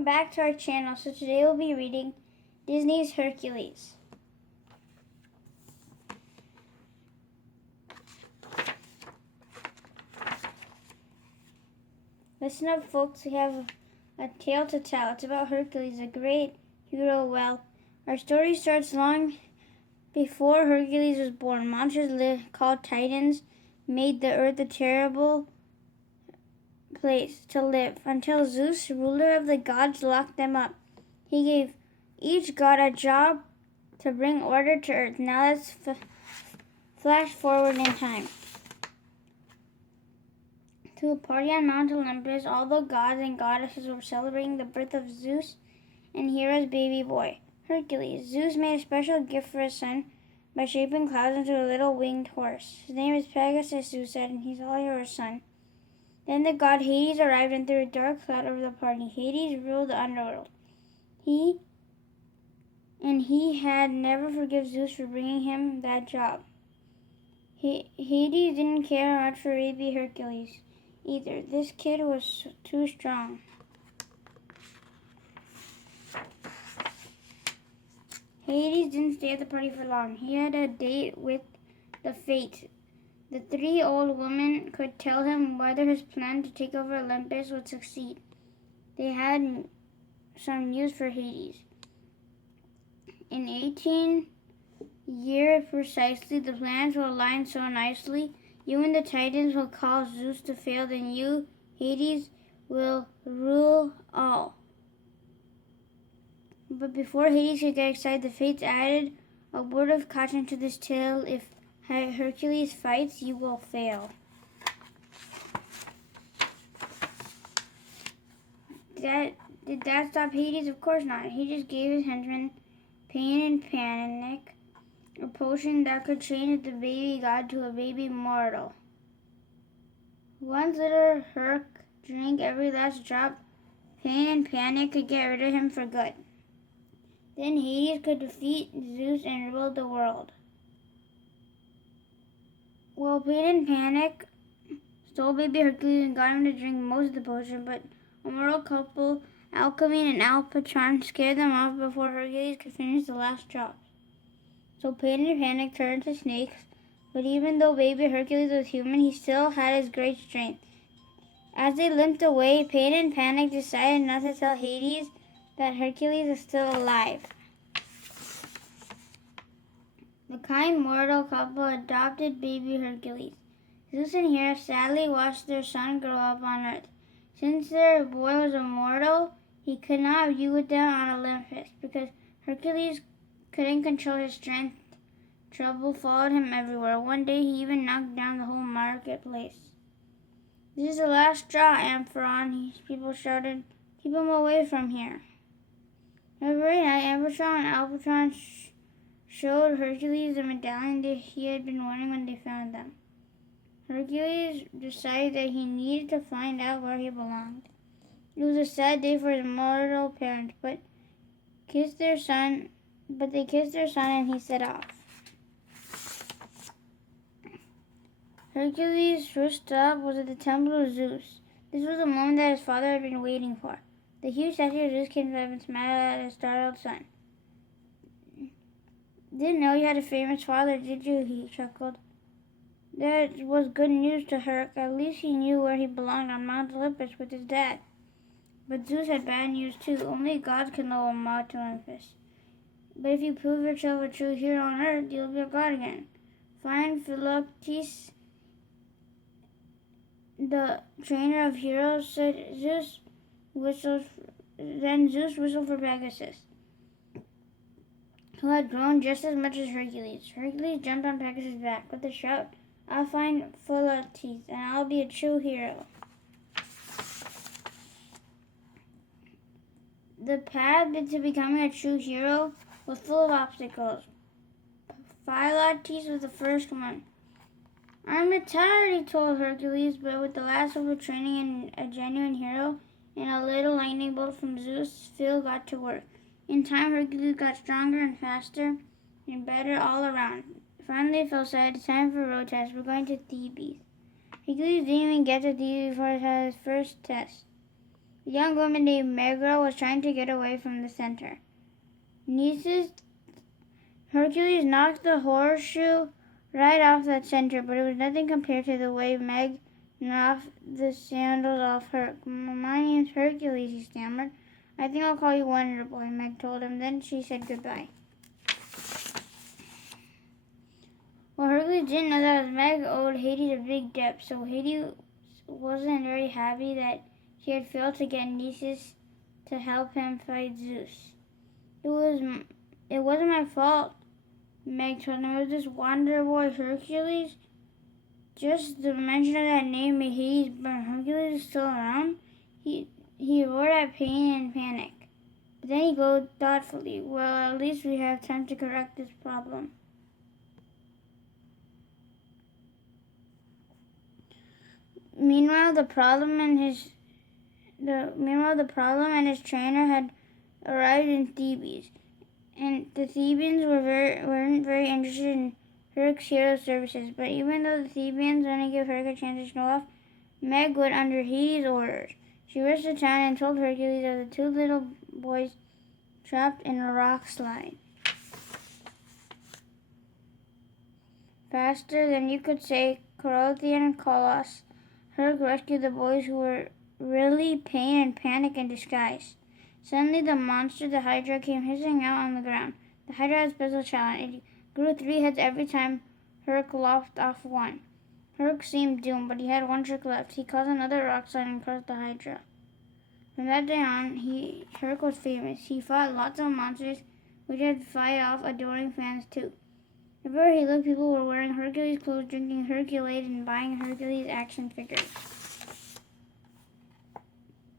Welcome back to our channel. So today we'll be reading Disney's Hercules. Listen up, folks, we have a tale to tell. It's about Hercules, a great hero. Well, our story starts long before Hercules was born. Monsters called Titans made the earth a terrible place to live until Zeus, ruler of the gods, locked them up. He gave each god a job to bring order to earth. Now let's flash forward in time to a party on Mount Olympus. All the gods and goddesses were celebrating the birth of Zeus and Hera's baby boy, Hercules. Zeus made a special gift for his son by shaping clouds into a little winged horse. His name is Pegasus, Zeus said, and he's all Hera's son. Then the god Hades arrived and threw a dark cloud over the party. Hades ruled the underworld. He had never forgive Zeus for bringing him that job. Hades didn't care much for baby Hercules either. This kid was too strong. Hades didn't stay at the party for long. He had a date with the Fates. The three old women could tell him whether his plan to take over Olympus would succeed. They had some news for Hades. In 18 years precisely, the planets will align so nicely. You and the Titans will cause Zeus to fail, then you, Hades, will rule all. But before Hades could get excited, the Fates added a word of caution to this tale. If Hercules fights, you will fail. Did that stop Hades? Of course not. He just gave his henchmen Pain and Panic, a potion that could change the baby god to a baby mortal. Once little Herc drank every last drop, Pain and Panic could get rid of him for good. Then Hades could defeat Zeus and rule the world. Well, Pain and Panic stole baby Hercules and got him to drink most of the potion, but a mortal couple, Alcmene and Alpatron, scared them off before Hercules could finish the last drop. So Pain and Panic turned to snakes, but even though baby Hercules was human, he still had his great strength. As they limped away, Pain and Panic decided not to tell Hades that Hercules is still alive. The kind mortal couple adopted baby Hercules. Zeus and Hera sadly watched their son grow up on Earth. Since their boy was immortal, he could not be with them on Olympus. Because Hercules couldn't control his strength, trouble followed him everywhere. One day he even knocked down the whole marketplace. This is the last straw, Amphion, people shouted. Keep him away from here. Every night, Amphion and Alpatron showed Hercules the medallion that he had been wanting when they found them. Hercules decided that he needed to find out where he belonged. It was a sad day for his mortal parents, but they kissed their son and he set off. Hercules' first stop was at the temple of Zeus. This was the moment that his father had been waiting for. The huge statue of Zeus came to life and smiled at his startled son. Didn't know you had a famous father, did you? He chuckled. That was good news to Herc. At least he knew where he belonged on Mount Olympus with his dad. But Zeus had bad news too. Only gods can lower Mount Olympus. But if you prove yourself a true hero on Earth, you'll be a god again. Find Philoctetes, the trainer of heroes, said Zeus. Then Zeus whistled for Pegasus, who had grown just as much as Hercules. Hercules jumped on Pegasus' back with a shout, I'll find Philoctetes, and I'll be a true hero. The path to becoming a true hero was full of obstacles. Philoctetes was the first one. I'm retired, he told Hercules, but with the last hope of training a genuine hero and a little lightning bolt from Zeus, Phil got to work. In time, Hercules got stronger and faster and better all around. Finally, Phil said, it's time for a road test. We're going to Thebes. Hercules didn't even get to Thebes before he had his first test. A young woman named Megra was trying to get away from the center. Nieces Hercules knocked the horseshoe right off that center, but it was nothing compared to the way Meg knocked the sandals off Herc. My name's Hercules, he stammered. I think I'll call you Wonder Boy, Meg told him. Then she said goodbye. Well, Hercules didn't know that Meg owed Hades a big debt, so Hades wasn't very happy that he had failed to get Nieces to help him fight Zeus. It wasn't my fault, Meg told him. It was this Wonder Boy Hercules. Just the mention of that name made Hades, but Hercules is still around. He roared at pain and panic. But then he glowed thoughtfully. Well, at least we have time to correct this problem. Meanwhile, the problem and his trainer had arrived in Thebes, and the Thebians weren't very interested in Herc's hero services. But even though the Thebians only gave Herc a chance to show off, Meg would under Hades' orders. She rushed to town and told Hercules of the two little boys trapped in a rock slide. Faster than you could say Corothian and Colossus, Herc rescued the boys who were really pain and panic in disguise. Suddenly the monster, the Hydra, came hissing out on the ground. The Hydra had a special talent. It grew 3 heads every time Herc lopped off one. Herc seemed doomed, but he had one trick left. He caused another rock slide and crushed the Hydra. From that day on, Herc was famous. He fought lots of monsters, which had fight off adoring fans too. Everywhere he looked, people were wearing Hercules clothes, drinking Herculade, and buying Hercules action figures.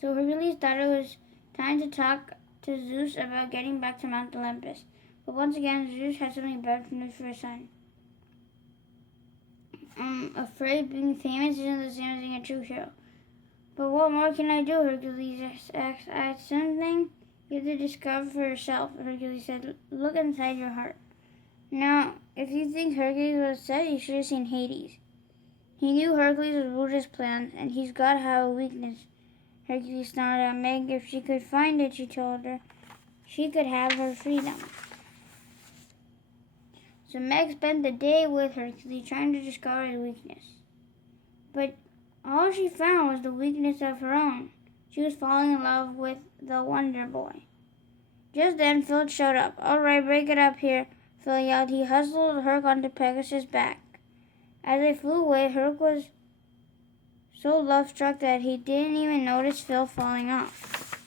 So Hercules thought it was time to talk to Zeus about getting back to Mount Olympus. But once again, Zeus had something bad news for his son. I'm afraid being famous isn't the same as being a true hero. But what more can I do? Hercules asked. It's something you have to discover for yourself, Hercules said. Look inside your heart. Now, if you think Hercules was upset, you should have seen Hades. He knew Hercules would rule his plans, and he's got to have a weakness. Hercules snarled at Meg. If she could find it, she told her, she could have her freedom. So Meg spent the day with Hercules trying to discover his weakness. But all she found was the weakness of her own. She was falling in love with the Wonder Boy. Just then, Phil showed up. All right, break it up here, Phil yelled. He hustled Herc onto Pegasus' back. As they flew away, Herc was so love-struck that he didn't even notice Phil falling off.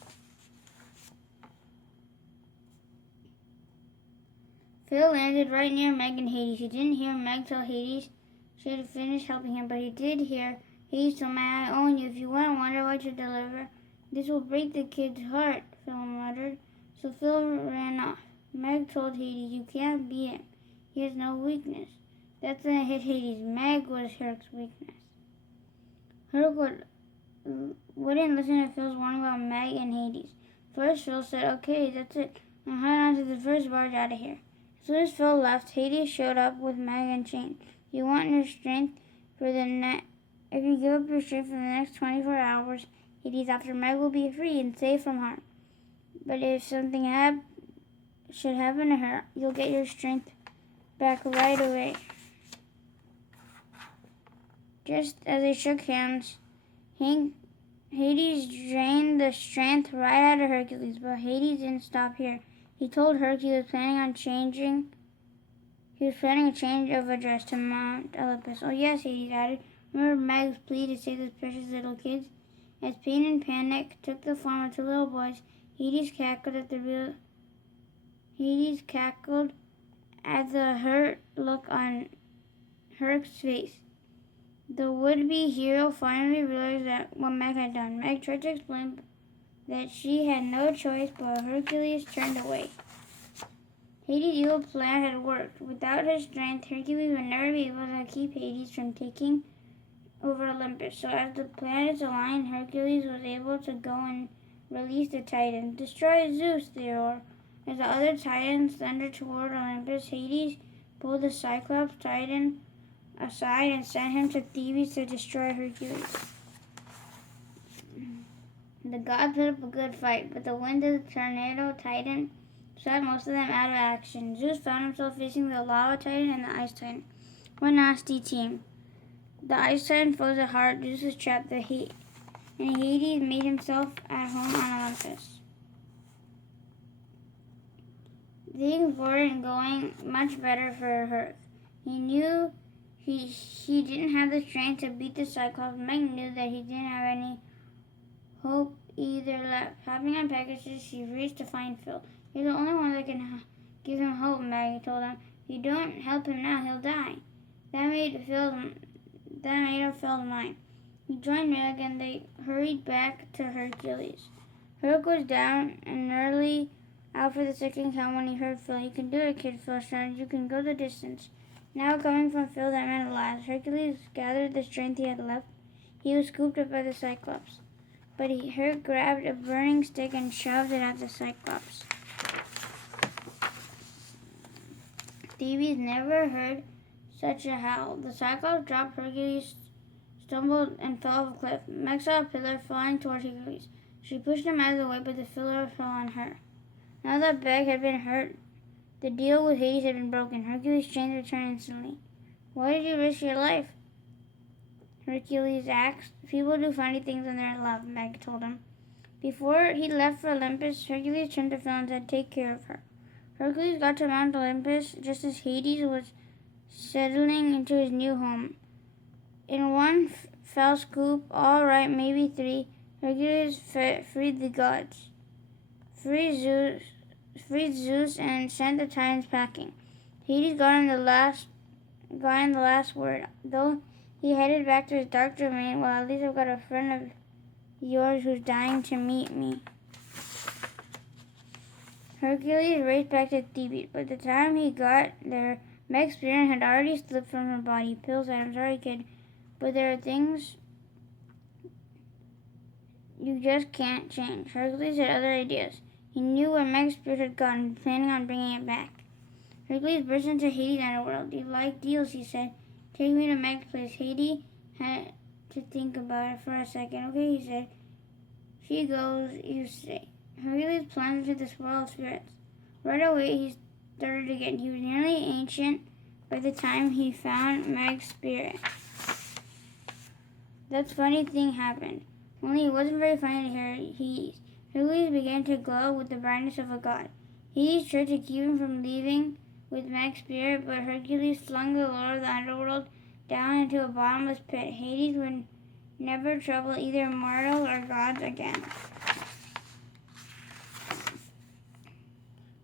Phil landed right near Meg and Hades. He didn't hear Meg tell Hades she had finished helping him, but he did hear Hades tell Meg, I own you. If you want Wonder Boy to deliver, this will break the kid's heart, Phil muttered. So Phil ran off. Meg told Hades, you can't beat him. He has no weakness. That's when it hit Hades. Meg was Herc's weakness. Herc wouldn't listen to Phil's warning about Meg and Hades. First, Phil said, okay, that's it. Now head on to the first barge out of here. As soon as Phil left, Hades showed up with Meg and Chain. You want your strength for the If you give up your strength for the next 24 hours, Hades, after Meg will be free and safe from harm. But if something should happen to her, you'll get your strength back right away. Just as they shook hands, Hades drained the strength right out of Hercules, but Hades didn't stop here. He told Herc he was planning a change of address to Mount Olympus. Oh yes, Hades added. Remember Meg's plea to save those precious little kids? As pain and panic took the form of two little boys, Hades cackled at the hurt look on Herc's face. The would-be hero finally realized what Meg had done. Meg tried to explain that she had no choice, but Hercules turned away. Hades' evil plan had worked. Without his strength, Hercules would never be able to keep Hades from taking over Olympus. So as the planets aligned, Hercules was able to go and release the Titans. Destroy Zeus, they roared. As the other Titans thundered toward Olympus, Hades pulled the Cyclops Titan aside and sent him to Thebes to destroy Hercules. The gods put up a good fight, but the wind of the tornado titan swept most of them out of action. Zeus found himself facing the lava titan and the ice titan. What a nasty team. The ice titan froze at heart. Zeus was trapped. And Hades made himself at home on Olympus. Things weren't going much better for Herc. He knew he didn't have the strength to beat the Cyclops. Meg knew that he didn't have any hope either left. Hopping on packages, she raced to find Phil. You're the only one that can give him hope, Maggie told him. If you don't help him now, he'll die. That made her Phil's mind. He joined Meg and they hurried back to Hercules. Herc was down and nearly out for the second count when he heard Phil. You can do it, kid, Phil shouted. You can go the distance. Now coming from Phil, that meant a lot. Hercules gathered the strength he had left. He was scooped up by the Cyclops. But Herc grabbed a burning stick and shoved it at the Cyclops. Thebes never heard such a howl. The Cyclops dropped Hercules, stumbled, and fell off a cliff. Meg saw a pillar falling toward Hercules. She pushed him out of the way, but the pillar fell on her. Now that Meg had been hurt, the deal with Hades had been broken. Hercules' strength returned instantly. Why did you risk your life? Hercules asked. People do funny things when they're in love, Meg told him. Before he left for Olympus, Hercules turned to Phil and said, take care of her. Hercules got to Mount Olympus just as Hades was settling into his new home. In one fell swoop, all right, maybe three, Hercules freed the gods, freed Zeus, and sent the Titans packing. Hades got in the last word. Though he headed back to his dark domain, well, at least I've got a friend of yours who's dying to meet me. Hercules raced back to Thebes, but by the time he got there, Meg's spirit had already slipped from her body. Phil said, I'm sorry, kid, but there are things you just can't change. Hercules had other ideas. He knew where Meg's spirit had gone, planning on bringing it back. Hercules burst into Hades' underworld. You like deals, he said. Take me to Meg's place. Hades had to think about it for a second. Okay, he said. She goes, you say. Hercules plunged into the swirl of spirits. Right away, he started again. He was nearly ancient by the time he found Meg's spirit. That funny thing happened. Only it wasn't very funny to hear Hades. Hercules began to glow with the brightness of a god. Hades tried to keep him from leaving with Meg's spirit, but Hercules flung the lord of the underworld down into a bottomless pit. Hades would never trouble either mortals or gods again.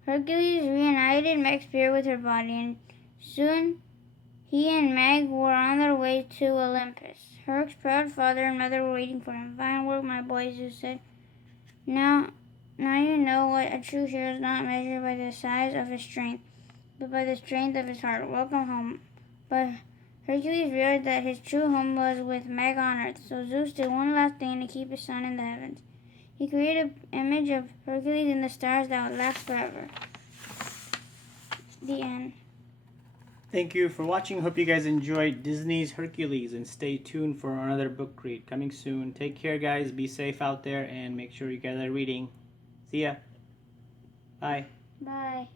Hercules reunited Meg's spirit with her body, and soon he and Meg were on their way to Olympus. Herc's proud father and mother were waiting for him. Fine work, my boy, Zeus said. Now you know what a true hero is not measured by the size of his strength, but by the strength of his heart. Welcome home. But Hercules realized that his true home was with Meg on earth, so Zeus did one last thing to keep his son in the heavens. He created an image of Hercules in the stars that would last forever. The end. Thank you for watching. Hope you guys enjoyed Disney's Hercules, and stay tuned for another book read coming soon. Take care, guys. Be safe out there, and make sure you guys are reading. See ya. Bye. Bye.